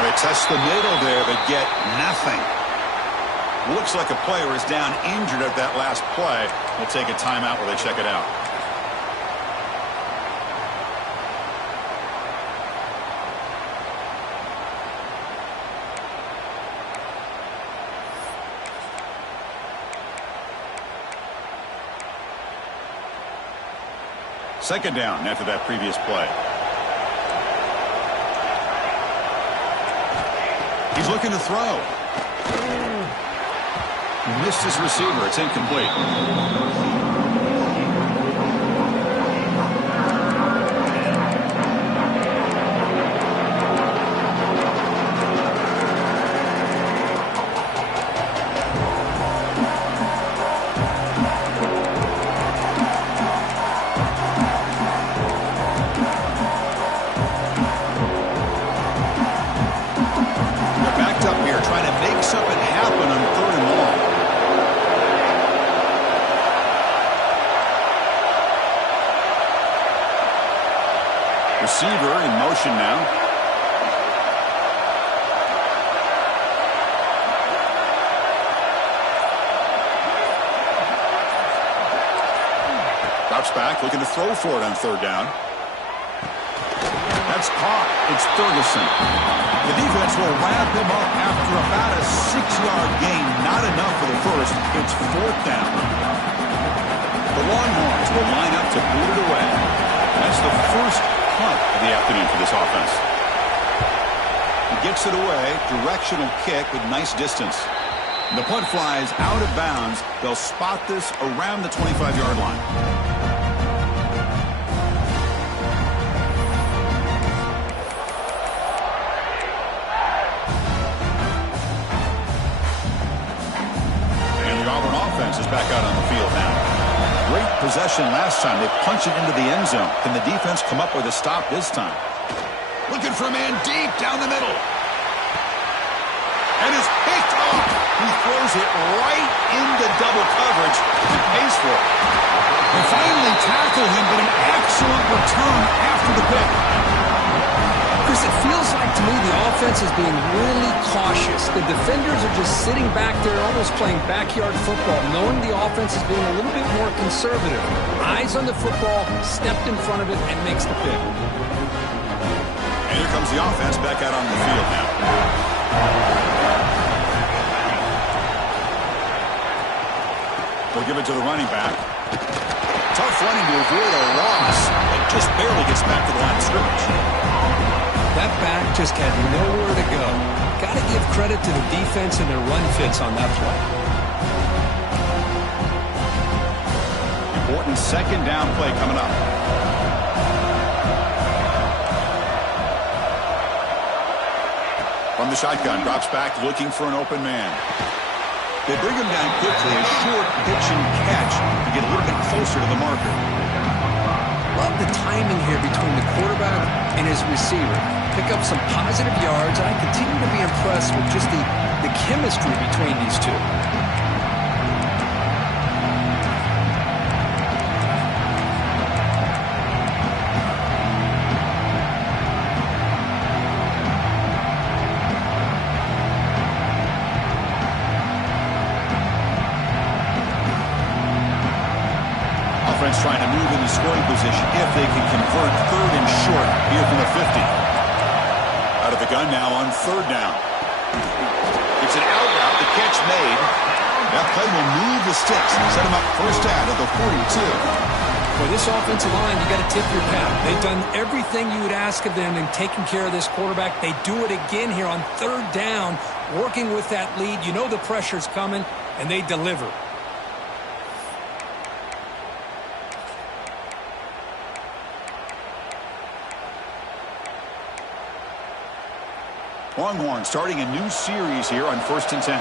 They test the middle there, but get nothing. Looks like a player is down injured at that last play. We'll take a timeout while they check it out. Second down after that previous play. He's looking to throw. Missed his receiver. It's incomplete. Receiver in motion now. Drops back, looking to throw for it on third down. That's caught. It's Ferguson. The defense will wrap him up after about a 6-yard gain. Not enough for the first. It's fourth down. The Longhorns will line up to boot it away. That's the first punt of the afternoon for this offense. He gets it away. Directional kick with nice distance. The punt flies out of bounds. They'll spot this around the 25-yard line. And the Auburn offense is back out on the field now. Great possession last time. They punch it into the end zone. Can the defense come up with a stop this time? Looking for a man deep down the middle. And is picked off. He throws it right into double coverage and pays for it. They finally tackle him, but an excellent return after the pick. Chris, it feels like to me the offense is being really cautious. The defenders are just sitting back there almost playing backyard football, knowing the offense is being a little bit more conservative. Eyes on the football, stepped in front of it, and makes the pick. And here comes the offense back out on the field now. They'll give it to the running back. Tough running to avoid a loss, but just barely gets back to the line of scrimmage. That back just had nowhere to go. Got to give credit to the defense and their run fits on that play. Important second down play coming up. From the shotgun, drops back looking for an open man. They bring him down quickly, a short pitch and catch to get a little bit closer to the marker. Love the timing here between the quarterback and his receiver. Pick up some positive yards. I continue to be impressed with just the chemistry between these two. Offense trying to move into scoring position if they can convert third and short here from the 50. Out of the gun now on third down. It's an out route, the catch made. That play will move the sticks, set them up first down at the 42. For this offensive line, you got to tip your cap. They've done everything you would ask of them in taking care of this quarterback. They do it again here on third down, working with that lead. You know the pressure's coming, and they deliver. Longhorn starting a new series here on 1st and 10.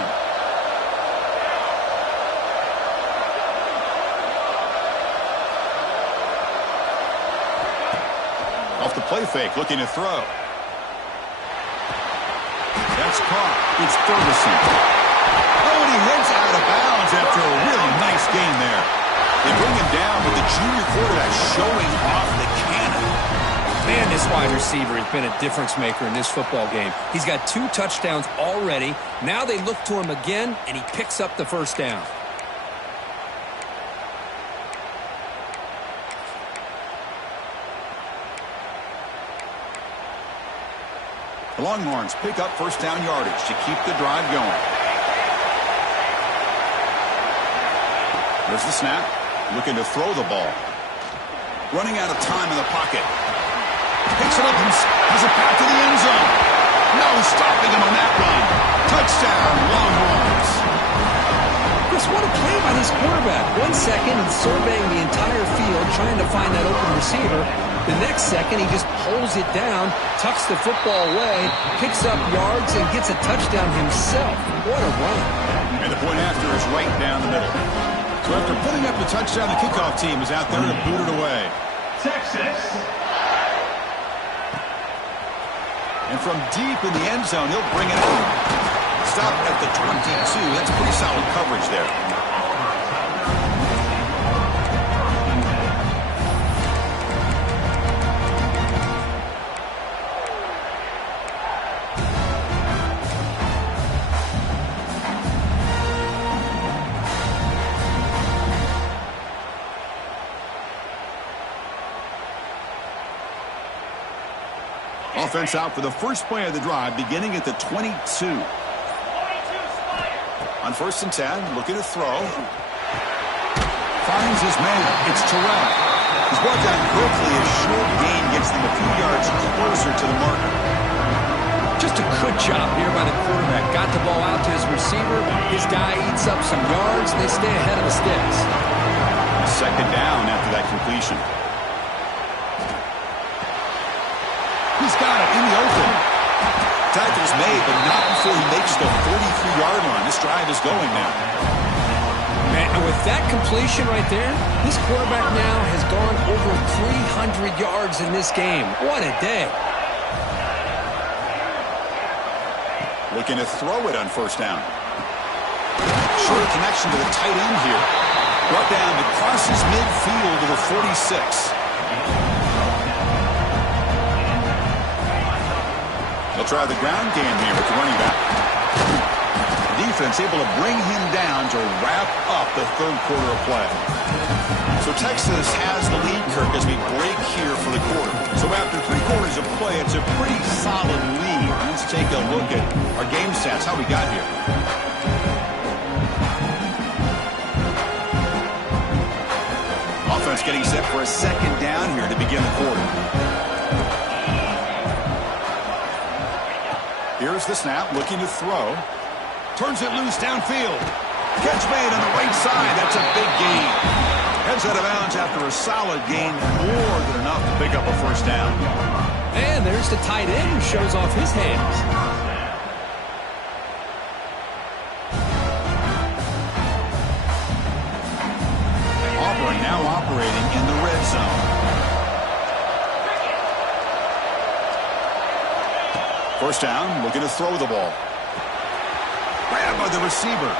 Off the play fake, looking to throw. That's caught. It's Ferguson. Oh, and he heads out of bounds after a really nice game there. They bring him down with the junior quarterback showing off the cannon. Man, this wide receiver has been a difference maker in this football game. He's got 2 touchdowns already. Now they look to him again, and he picks up the first down. The Longhorns pick up first down yardage to keep the drive going. There's the snap. Looking to throw the ball. Running out of time in the pocket. Picks it up and has a path to the end zone. No stopping him on that run. Touchdown, Longhorns. Chris, what a play by this quarterback. 1 second, he's surveying the entire field, trying to find that open receiver. The next second, he just pulls it down, tucks the football away, picks up yards, and gets a touchdown himself. What a run. And the point after is right down the middle. So after putting up the touchdown, the kickoff team is out there to boot it away. Texas. And from deep in the end zone, he'll bring it out. Stop at the 22. That's pretty solid coverage there. Offense out for the first play of the drive, beginning at the 22. On 1st and 10, looking to throw. Finds his man. It's Terrell. He's brought down quickly. A short gain gets them a few yards closer to the marker. Just a good job here by the quarterback. Got the ball out to his receiver. His guy eats up some yards. They stay ahead of the sticks. 2nd down after that completion. He's got it in the open. Tackle's made, but not before he makes the 43-yard line. This drive is going now. And with that completion right there, this quarterback now has gone over 300 yards in this game. What a day. Looking to throw it on 1st down. Short connection to the tight end here. Brought down to crosses midfield to the 46. They'll try the ground game here with the running back. The defense able to bring him down to wrap up the 3rd quarter of play. So Texas has the lead, Kirk, as we break here for the quarter. So after 3 quarters of play, it's a pretty solid lead. Let's take a look at our game stats, how we got here. Offense getting set for a 2nd down here to begin the quarter. Here's the snap, looking to throw. Turns it loose downfield. Catch made on the right side. That's a big gain. Heads out of bounds after a solid gain, more than enough to pick up a 1st down. And there's the tight end who shows off his hands. Auburn now operating in the red zone. 1st down, looking to throw the ball. Grabbed by the receiver.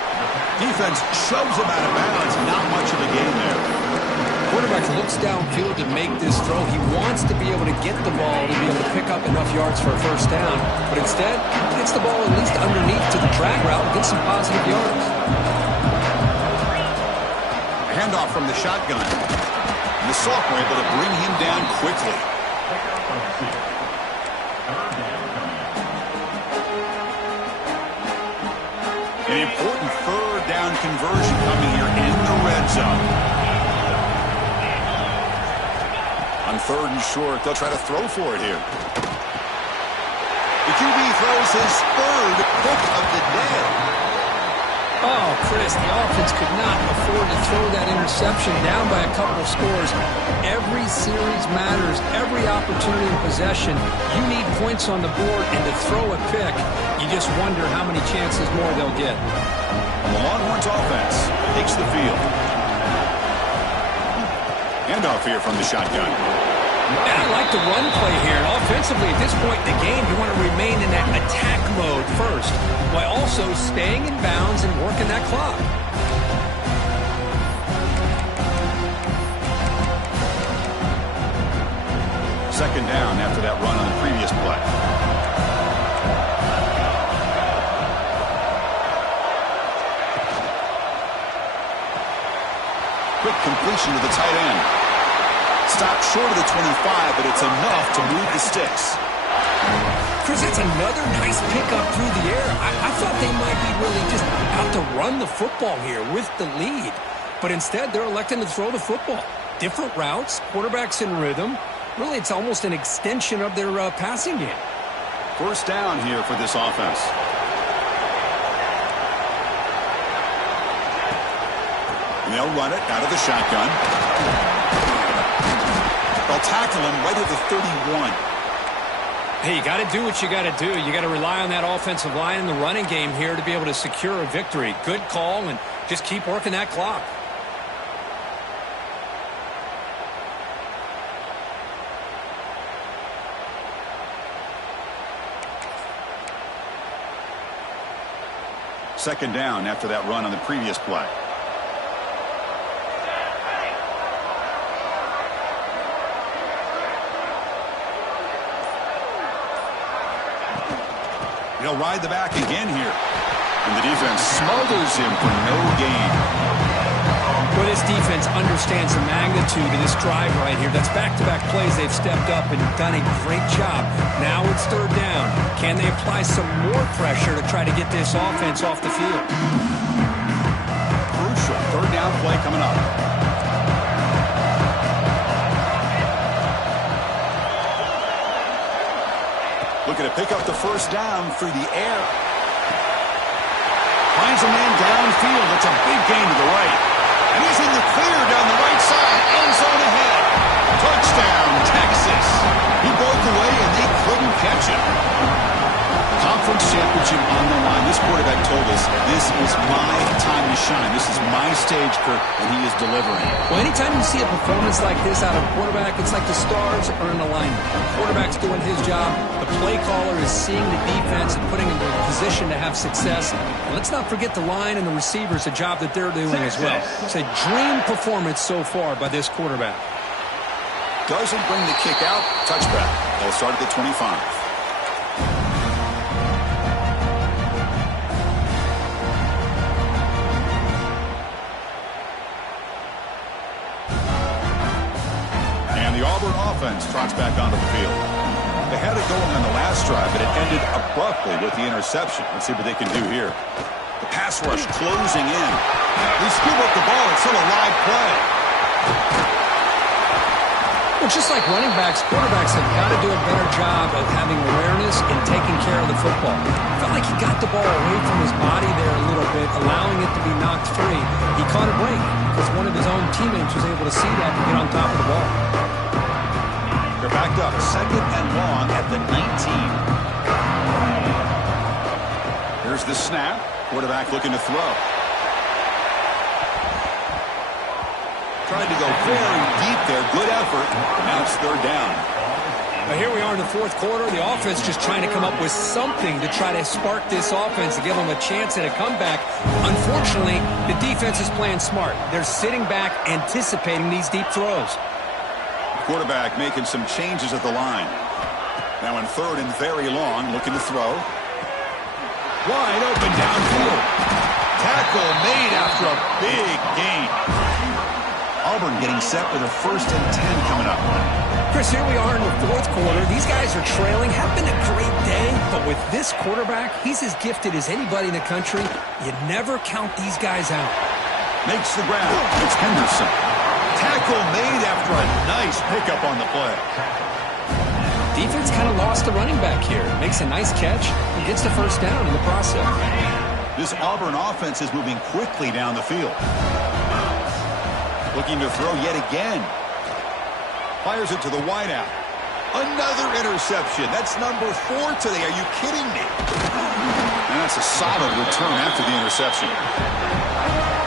Defense shoves him out of bounds. Not much of a gain there. Quarterback looks downfield to make this throw. He wants to be able to get the ball to be able to pick up enough yards for a 1st down. But instead, he gets the ball at least underneath to the drag route and gets some positive yards. A handoff from the shotgun. And the sophomore able to bring him down quickly. An important 3rd down conversion coming here in the red zone. On 3rd and short, they'll try to throw for it here. The QB throws his 3rd pick of the day. Oh, Chris, the offense could not afford to throw that interception down by a couple of scores. Every series matters. Every opportunity in possession. You need points on the board, and to throw a pick, you just wonder how many chances more they'll get. The Longhorns offense takes the field. Handoff here from the shotgun. And I like the run play here. And offensively, at this point in the game, you want to remain in that attack mode first, while also staying in bounds and working that clock. Second down after that run on the previous play. Quick completion to the tight end. Stopped short of the 25, but it's enough to move the sticks. Chris, that's another nice pickup through the air. I thought they might be really just out to run the football here with the lead. But instead, they're electing to throw the football. Different routes, quarterbacks in rhythm. Really, it's almost an extension of their passing game. First down here for this offense. They'll run it out of the shotgun. They'll tackle him right at the 31. Hey, you got to do what you got to do. You got to rely on that offensive line in the running game here to be able to secure a victory. Good call, and just keep working that clock. Second down after that run on the previous play. He'll ride the back again here. And the defense smothers him for no gain. Well, this defense understands the magnitude of this drive right here. That's back-to-back plays. They've stepped up and done a great job. Now it's third down. Can they apply some more pressure to try to get this offense off the field? Crucial third down play coming up. Looking to pick up the first down through the air. Finds a man downfield. It's a big gain to the right. And he's in the clear down the right side. End zone ahead. Touchdown, Texas. He broke away and they couldn't catch him. Conference championship on the line. This quarterback told us, this is my time to shine. This is my stage, Kirk, and he is delivering. Well, anytime you see a performance like this out of a quarterback, it's like the stars are in alignment. The quarterback's doing his job. The play caller is seeing the defense and putting him in a position to have success. And let's not forget the line and the receivers, the job that they're doing as well. It's a dream performance so far by this quarterback. Doesn't bring the kick out. Touchback. They'll start at the 25. Offense trots back onto the field. They had it going on the last drive, but it ended abruptly with the interception. Let's see what they can do here. The pass rush closing in. They scoop up the ball. It's still a live play. Well, just like running backs, quarterbacks have got to do a better job of having awareness and taking care of the football. Felt like he got the ball away from his body there a little bit, allowing it to be knocked free. He caught a break because one of his own teammates was able to see that and get on top of the ball. They're backed up, second and long at the 19. Here's the snap. Quarterback looking to throw. Tried to go very deep there. Good effort. Now it's third down. Now here we are in the fourth quarter. The offense just trying to come up with something to try to spark this offense to give them a chance at a comeback. Unfortunately, the defense is playing smart. They're sitting back, anticipating these deep throws. Quarterback making some changes at the line. Now in third and very long, looking to throw. Wide open downfield. Tackle made after a big gain. Auburn getting set with a first and 10 coming up. Chris, here we are in the fourth quarter. These guys are trailing. Have been a great day, but with this quarterback, he's as gifted as anybody in the country. You never count these guys out. Makes the ground. It's Henderson. Tackle made after a nice pickup on the play. Defense kind of lost the running back here. Makes a nice catch and gets the first down in the process. This Auburn offense is moving quickly down the field. Looking to throw yet again. Fires it to the wideout. Another interception. That's number 4 today. Are you kidding me? And that's a solid return after the interception.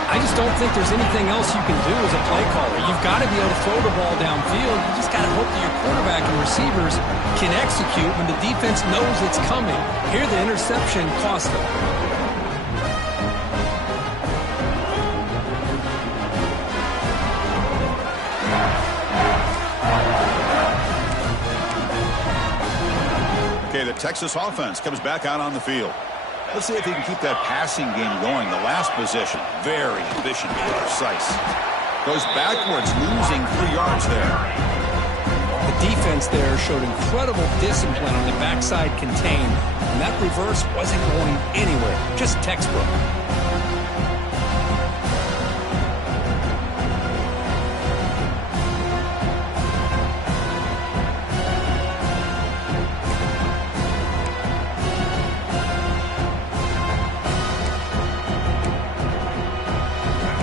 I just don't think there's anything else you can do as a play caller. You've got to be able to throw the ball downfield. You just got to hope that your quarterback and receivers can execute when the defense knows it's coming. Here, the interception cost them. Okay, the Texas offense comes back out on the field. Let's see if he can keep that passing game going. The last possession, very efficient and precise. Goes backwards, losing 3 yards there. The defense there showed incredible discipline on the backside contained, and that reverse wasn't going anywhere, just textbook.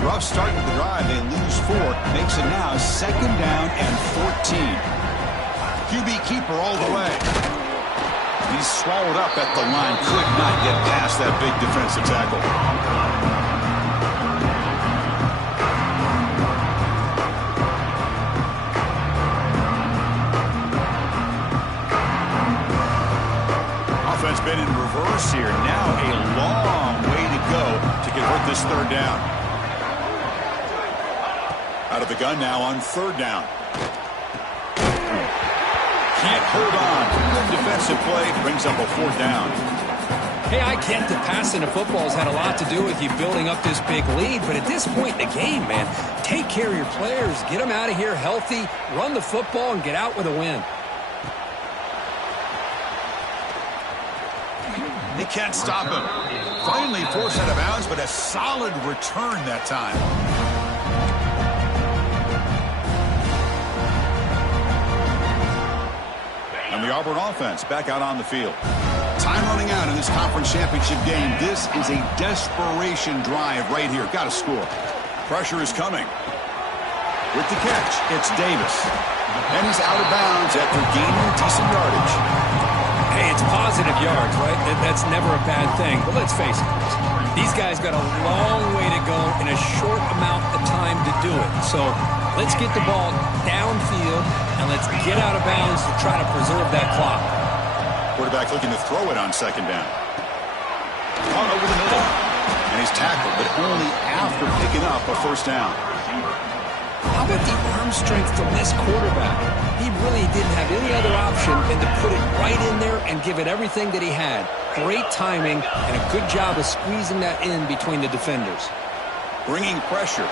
Rough start to the drive. They lose 4. Makes it now 2nd down and 14. QB keeper all the way. He's swallowed up at the line. Could not get past that big defensive tackle. Offense been in reverse here. Now a long way to go to convert this 3rd down. Out of the gun now on 3rd down. Can't hold on. Good defensive play. Brings up a 4th down. Hey, I get that passing the football has had a lot to do with you building up this big lead, but at this point in the game, man, take care of your players. Get them out of here healthy, run the football, and get out with a win. They can't stop him. Finally forced out of bounds, but a solid return that time. And the Auburn offense back out on the field. Time running out in this conference championship game. This is a desperation drive right here. Got to score. Pressure is coming. With the catch, it's Davis. And he's out of bounds after gaining decent yardage. Hey, it's positive yards, right? That's never a bad thing. But let's face it, these guys got a long way to go in a short amount of time to do it. So let's get the ball downfield, and let's get out of bounds to try to preserve that clock. Quarterback looking to throw it on 2nd down. On over the middle. And he's tackled, but only after picking up a 1st down. How about the arm strength from this quarterback? He really didn't have any other option than to put it right in there and give it everything that he had. Great timing and a good job of squeezing that in between the defenders. Bringing pressure.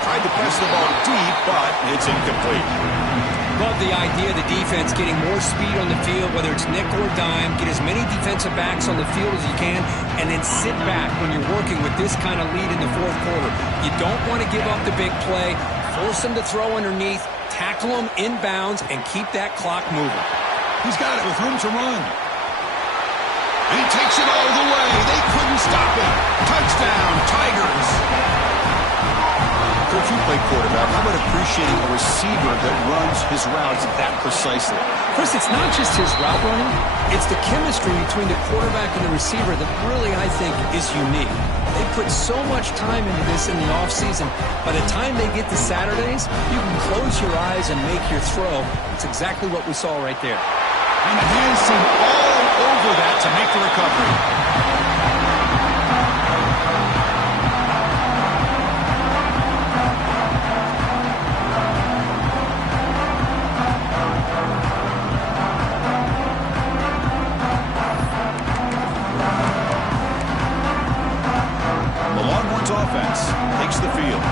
Tried to press the ball deep, but it's incomplete. Love the idea of the defense getting more speed on the field, whether it's nickel or dime. Get as many defensive backs on the field as you can, and then sit back when you're working with this kind of lead in the 4th quarter. You don't want to give up the big play. Force them to throw underneath, tackle them in bounds, and keep that clock moving. He's got it with room to run. And he takes it all the way. They couldn't stop him. Touchdown, Tigers. Coach, you play quarterback. How about appreciating a receiver that runs his routes that precisely? Chris, it's not just his route running. It's the chemistry between the quarterback and the receiver that really, I think, is unique. They put so much time into this in the offseason. By the time they get to Saturdays, you can close your eyes and make your throw. It's exactly what we saw right there. And the hands seem all over that to make the recovery. Offense takes the field.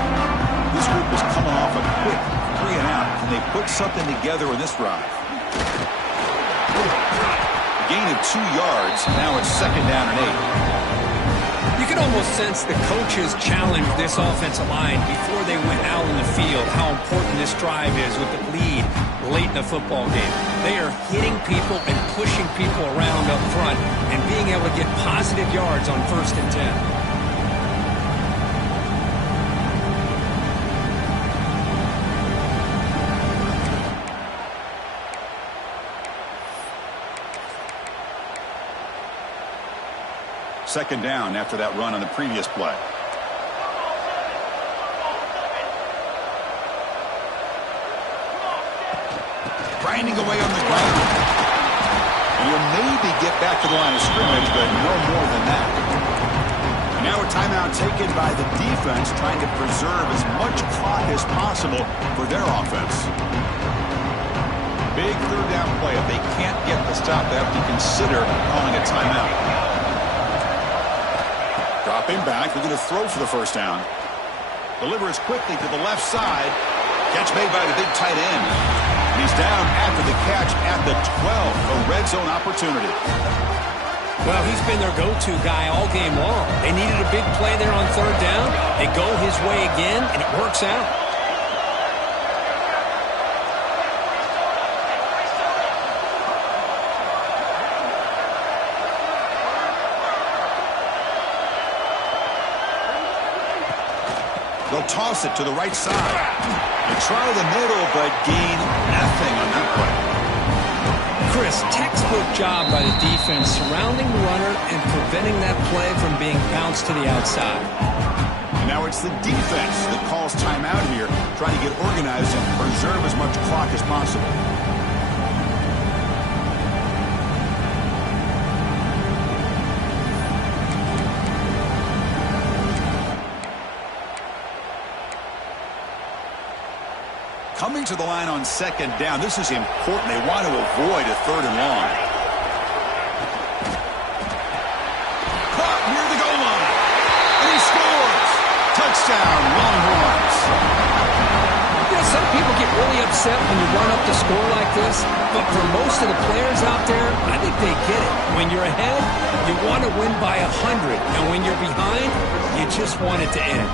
This group is coming off a quick 3 and out. Can they put something together in this drive? Gain of 2 yards. Now it's 2nd down and 8. You can almost sense the coaches challenged this offensive line before they went out in the field, how important this drive is with the lead late in the football game. They are hitting people and pushing people around up front and being able to get positive yards on 1st and 10. Second down after that run on the previous play. Grinding away on the ground. And you'll maybe get back to the line of scrimmage, but no more than that. And now a timeout taken by the defense, trying to preserve as much clock as possible for their offense. Big third down play. If they can't get the stop, they have to consider calling a timeout. Dropping back, we're going to throw for the first down. Delivers quickly to the left side. Catch made by the big tight end. And he's down after the catch at the 12. A red zone opportunity. Well, he's been their go-to guy all game long. They needed a big play there on third down. They go his way again, and it works out. They'll toss it to the right side. They try the middle, but gain nothing on that play. Chris, textbook job by the defense surrounding the runner and preventing that play from being bounced to the outside. And now it's the defense that calls timeout here, trying to get organized and preserve as much clock as possible. Coming to the line on second down. This is important. They want to avoid a third and long. Caught near the goal line. And he scores. Touchdown, Longhorns. You know, some people get really upset when you run up the score like this, but for most of the players out there, I think they get it. When you're ahead, you want to win by 100, and when you're behind, you just want it to end.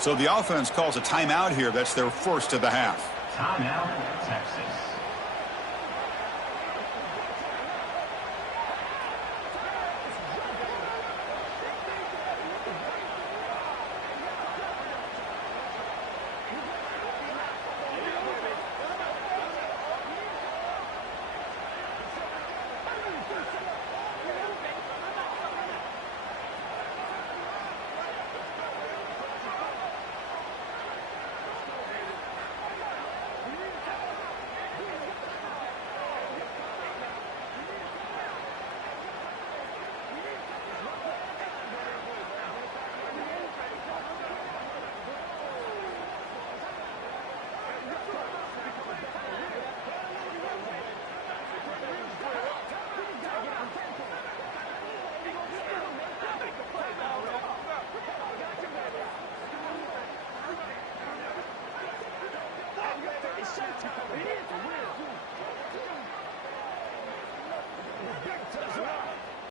So the offense calls a timeout here. That's their first of the half. Timeout, Texas.